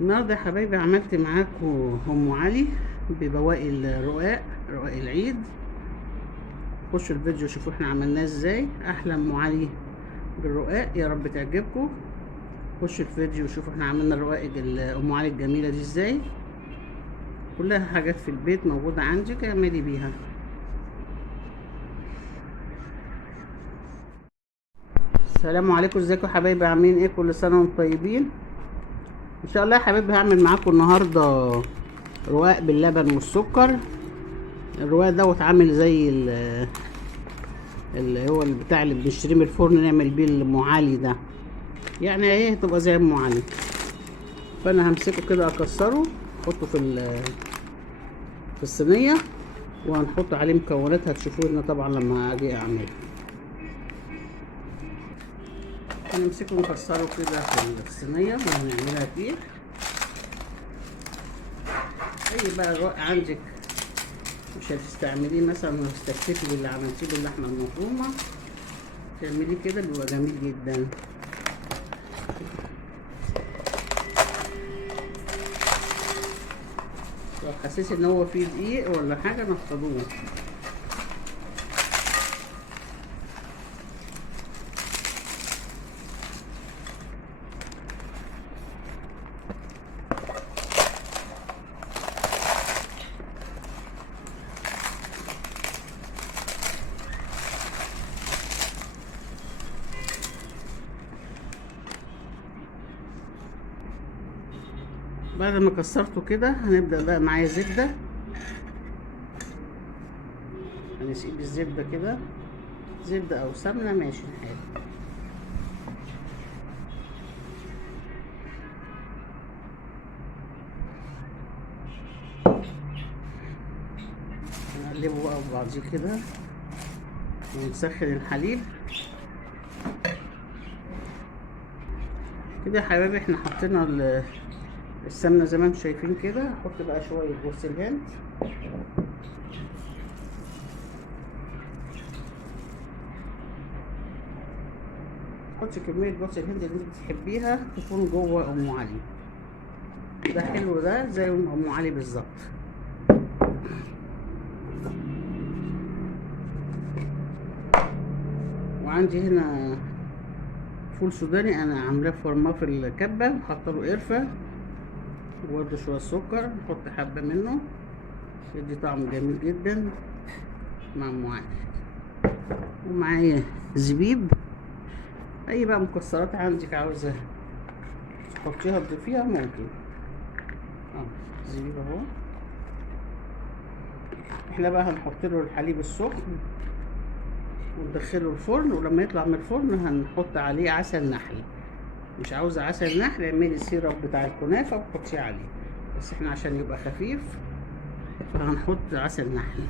النهارده يا حبايبي عملت معاكم ام علي ببواقي رقاق العيد. خشوا الفيديو شوفوا احنا عملناه ازاي. احلى ام علي بالرقاق، يا رب تعجبكم. خشوا الفيديو وشوفوا احنا عملنا الرقاق ام علي الجميله دي ازاي. كلها حاجات في البيت موجوده عندك، اعملي بيها. السلام عليكم، ازيكم يا حبايبي؟ عاملين ايه؟ كل سنه وانتم طيبين. ان شاء الله يا حبايبي هعمل معاكم النهارده رقاق باللبن والسكر. الرقاق دوت عامل زي اللي هو بتاع اللي بنشتريه من الفرن نعمل بيه الام علي ده، يعني ايه تبقى زي ام علي. فانا همسكه كده اكسره، احطه في الصينيه، وهنحط عليه مكونات هتشوفونا طبعا لما اجي اعمله. هنمسكه نكسره كده في الصينيه وهنعملها فيه. اي بقى الرق عندك مش هتستعمليه، مثلا هتستكفي باللي عملتيه باللحمه المفرومه، تعمليه كده بيبقى جميل جدا. لو حسيت ان هو فيه دقيق ولا حاجه نفضوه. بعد ما كسرته كده هنبدأ بقى معايا زبدة. هنسيب الزبدة كده، زبدة او سمنة ماشي الحال. نقلبه بقى ببعضيه كده ونسخن الحليب كده يا حبايبي. احنا حطينا السمنة زي ما انتم شايفين كده. احط بقى شوية جوز الهند، حطي كمية جوز الهند اللي انت بتحبيها تكون جوه ام علي. ده حلو، ده زي ام علي بالظبط. وعندي هنا فول سوداني انا عاملاه فورماه في الكبه وحاطه له قرفه وبرده شويه سكر، نحط حبه منه يدي طعم جميل جدا مع ام علي. ومعايا زبيب. اي بقى مكسرات عندك عاوزه تحطيها تضيفيها ممكن. زبيب اهو. احنا بقى هنحط له الحليب السخن وندخله الفرن، ولما يطلع من الفرن هنحط عليه عسل نحل. مش عاوزه عسل نحل اعملي السيرب بتاع الكنافه وحطيه عليه، بس احنا عشان يبقى خفيف فهنحط عسل نحل.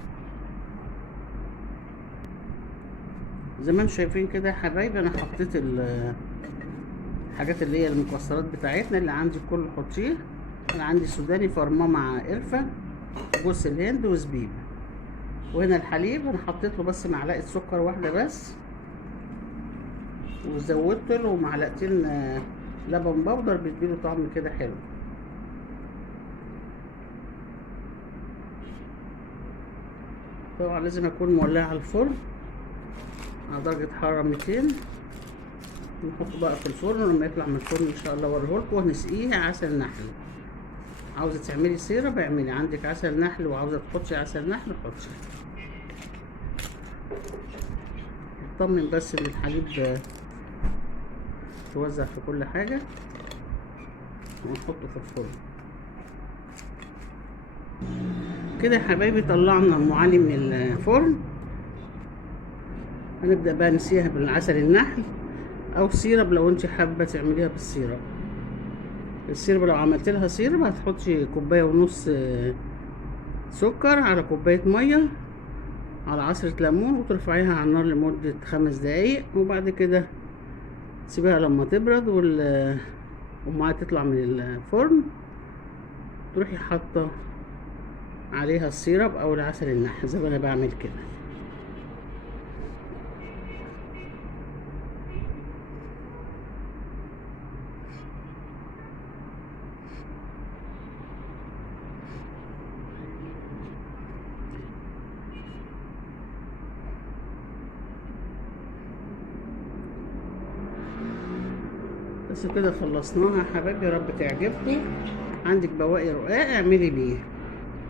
زي ما انتم شايفين كده يا حبايبي انا حطيت الحاجات اللي هي المكسرات بتاعتنا اللي عندي كله حطيه. انا عندي سوداني فرماه مع قرفه جوز الهند وزبيب. وهنا الحليب انا حطيت له بس معلقه سكر واحده بس، وزودت له معلقتين لبن بودر بيديله طعم كده حلو. طبعا لازم اكون مولعه الفرن على درجه حراره 200. نحطه بقى في الفرن، ولما يطلع من الفرن ان شاء الله اوريهولكم. وهنسقيه عسل نحل. عاوزه تعملي سيرب اعملي، عندك عسل نحل وعاوزه تحطي عسل نحل حطي. اطمن بس ان الحليب توزع في كل حاجه، ونحطه في الفرن كده يا حبايبي. طلعنا ام علي من الفرن. هنبدا بقى نسيها بالعسل النحل او سيرب لو انت حابه تعمليها بالسيرب. السيرب لو عملت لها سيرب هتحطي كوبايه ونص سكر على كوبايه ميه على عصره ليمون، وترفعيها على النار لمده 5 دقايق، وبعد كده تسيبيها لما تبرد وما تطلع من الفرن تروحي حاطه عليها السيرب او العسل النحل زي ما انا بعمل كده. بس كده خلصناها يا حبايبي، يا رب تعجبكم. عندك بواقي رقاق اعملي بيه،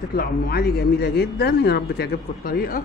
تطلع ام علي جميله جدا. يا رب تعجبكم الطريقه.